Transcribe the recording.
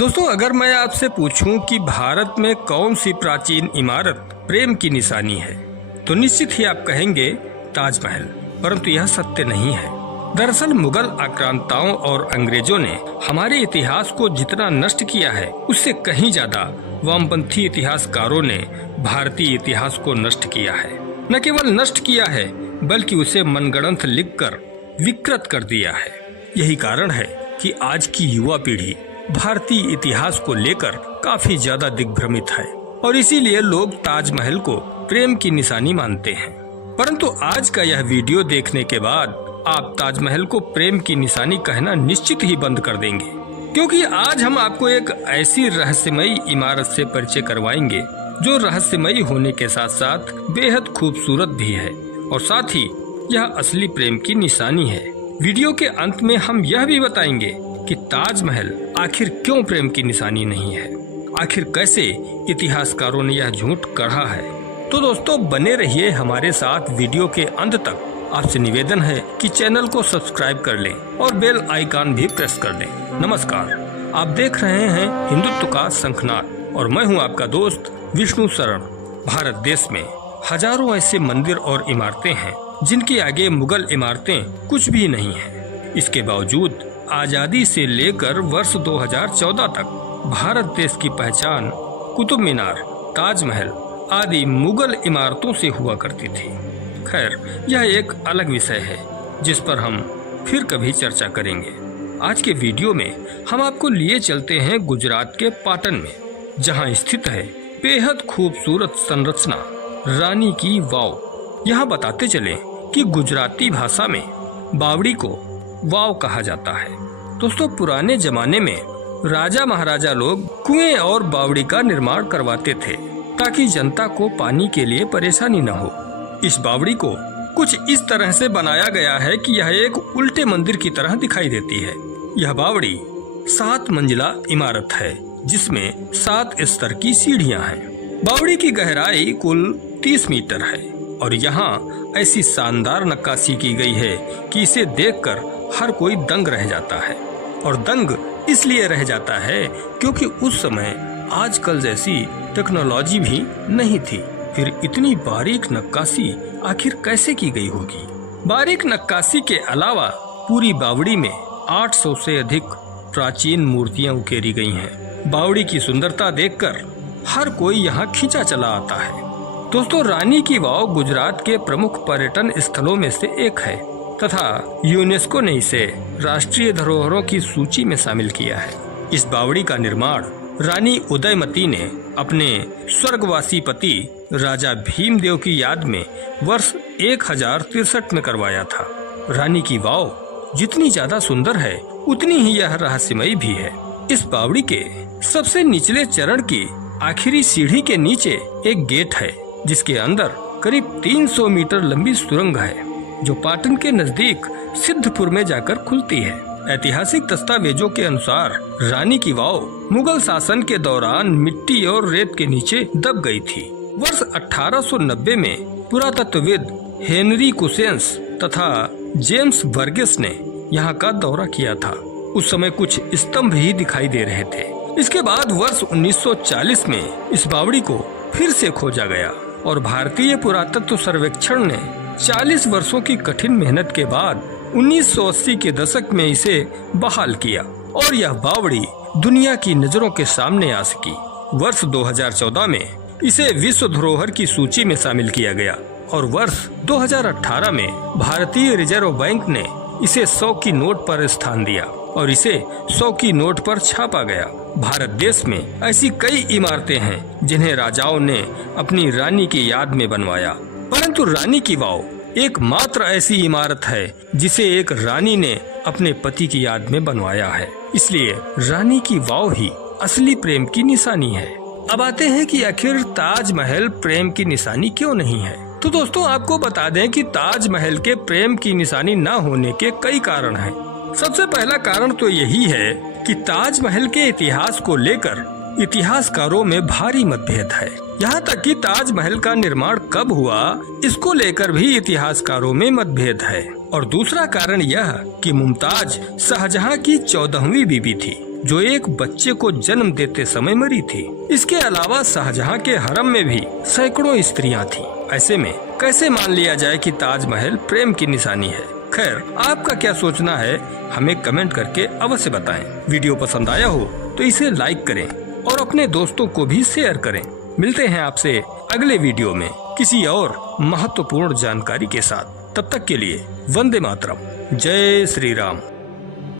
दोस्तों, अगर मैं आपसे पूछूं कि भारत में कौन सी प्राचीन इमारत प्रेम की निशानी है, तो निश्चित ही आप कहेंगे ताजमहल। परंतु यह सत्य नहीं है। दरअसल मुगल आक्रांताओं और अंग्रेजों ने हमारे इतिहास को जितना नष्ट किया है, उससे कहीं ज्यादा वामपंथी इतिहासकारों ने भारतीय इतिहास को नष्ट किया है। न केवल नष्ट किया है, बल्कि उसे मनगढ़ंत लिखकर विकृत कर दिया है। यही कारण है कि आज की युवा पीढ़ी भारतीय इतिहास को लेकर काफी ज्यादा दिग्भ्रमित है और इसीलिए लोग ताजमहल को प्रेम की निशानी मानते हैं। परंतु आज का यह वीडियो देखने के बाद आप ताजमहल को प्रेम की निशानी कहना निश्चित ही बंद कर देंगे, क्योंकि आज हम आपको एक ऐसी रहस्यमयी इमारत से परिचय करवाएंगे जो रहस्यमयी होने के साथ साथ बेहद खूबसूरत भी है और साथ ही यह असली प्रेम की निशानी है। वीडियो के अंत में हम यह भी बताएंगे कि ताजमहल आखिर क्यों प्रेम की निशानी नहीं है, आखिर कैसे इतिहासकारों ने यह झूठ गढ़ा है। तो दोस्तों, बने रहिए हमारे साथ वीडियो के अंत तक। आपसे निवेदन है कि चैनल को सब्सक्राइब कर लें और बेल आइकन भी प्रेस कर दें। नमस्कार, आप देख रहे हैं हिंदुत्व का शंखनाद और मैं हूं आपका दोस्त विष्णु शरण। भारत देश में हजारों ऐसे मंदिर और इमारतें हैं जिनके आगे मुगल इमारतें कुछ भी नहीं है। इसके बावजूद आजादी से लेकर वर्ष 2014 तक भारत देश की पहचान कुतुब मीनार, ताजमहल आदि मुगल इमारतों से हुआ करती थी। खैर, यह एक अलग विषय है जिस पर हम फिर कभी चर्चा करेंगे। आज के वीडियो में हम आपको लिए चलते हैं गुजरात के पाटन में, जहां स्थित है बेहद खूबसूरत संरचना रानी की वाव। यहाँ बताते चलें कि गुजराती भाषा में बावड़ी को वाव कहा जाता है। दोस्तों, पुराने जमाने में राजा महाराजा लोग कुएं और बावड़ी का निर्माण करवाते थे ताकि जनता को पानी के लिए परेशानी न हो। इस बावड़ी को कुछ इस तरह से बनाया गया है कि यह एक उल्टे मंदिर की तरह दिखाई देती है। यह बावड़ी 7 मंजिला इमारत है जिसमें 7 स्तर की सीढ़ियां हैं। बावड़ी की गहराई कुल 30 मीटर है और यहाँ ऐसी शानदार नक्काशी की गई है कि इसे देखकर हर कोई दंग रह जाता है। और दंग इसलिए रह जाता है क्योंकि उस समय आजकल जैसी टेक्नोलॉजी भी नहीं थी। फिर इतनी बारीक नक्काशी आखिर कैसे की गई होगी? बारीक नक्काशी के अलावा पूरी बावड़ी में 800 से अधिक प्राचीन मूर्तियां उकेरी गई हैं। बावड़ी की सुंदरता देखकर हर कोई यहां खींचा चला आता है। दोस्तों, रानी की वाव गुजरात के प्रमुख पर्यटन स्थलों में से एक है तथा यूनेस्को ने इसे राष्ट्रीय धरोहरों की सूची में शामिल किया है। इस बावड़ी का निर्माण रानी उदयमती ने अपने स्वर्गवासी पति राजा भीमदेव की याद में वर्ष 1063 में करवाया था। रानी की वाव जितनी ज्यादा सुंदर है उतनी ही यह रहस्यमयी भी है। इस बावड़ी के सबसे निचले चरण की आखिरी सीढ़ी के नीचे एक गेट है जिसके अंदर करीब 300 मीटर लंबी सुरंग है जो पाटन के नजदीक सिद्धपुर में जाकर खुलती है। ऐतिहासिक दस्तावेजों के अनुसार रानी की वाव मुगल शासन के दौरान मिट्टी और रेत के नीचे दब गई थी। वर्ष 1890 में पुरातत्वविद हेनरी कुसेंस तथा जेम्स बर्गेस ने यहाँ का दौरा किया था। उस समय कुछ स्तंभ ही दिखाई दे रहे थे। इसके बाद वर्ष 1940 में इस बावड़ी को फिर से खोजा गया और भारतीय पुरातत्व सर्वेक्षण ने 40 वर्षों की कठिन मेहनत के बाद 1980 के दशक में इसे बहाल किया और यह बावड़ी दुनिया की नजरों के सामने आ सकी। वर्ष 2014 में इसे विश्व धरोहर की सूची में शामिल किया गया और वर्ष 2018 में भारतीय रिजर्व बैंक ने इसे 100 की नोट पर स्थान दिया और इसे 100 की नोट पर छापा गया। भारत देश में ऐसी कई इमारतें हैं जिन्हें राजाओं ने अपनी रानी की याद में बनवाया, परंतु रानी की वाव एकमात्र ऐसी इमारत है जिसे एक रानी ने अपने पति की याद में बनवाया है। इसलिए रानी की वाव ही असली प्रेम की निशानी है। अब आते हैं कि आखिर ताजमहल प्रेम की निशानी क्यों नहीं है। तो दोस्तों, आपको बता दें कि ताजमहल के प्रेम की निशानी न होने के कई कारण हैं। सबसे पहला कारण तो यही है कि ताजमहल के इतिहास को लेकर इतिहासकारों में भारी मतभेद है। यहाँ तक कि ताजमहल का निर्माण कब हुआ इसको लेकर भी इतिहासकारों में मतभेद है। और दूसरा कारण यह कि मुमताज शाहजहां की 14वीं बीवी थी जो एक बच्चे को जन्म देते समय मरी थी। इसके अलावा शाहजहां के हरम में भी सैकड़ों स्त्रियां थीं। ऐसे में कैसे मान लिया जाए कि ताजमहल प्रेम की निशानी है। खैर, आपका क्या सोचना है हमें कमेंट करके अवश्य बताएं। वीडियो पसंद आया हो तो इसे लाइक करें और अपने दोस्तों को भी शेयर करें। मिलते हैं आपसे अगले वीडियो में किसी और महत्वपूर्ण जानकारी के साथ। तब तक के लिए वंदे मातरम। जय श्री राम।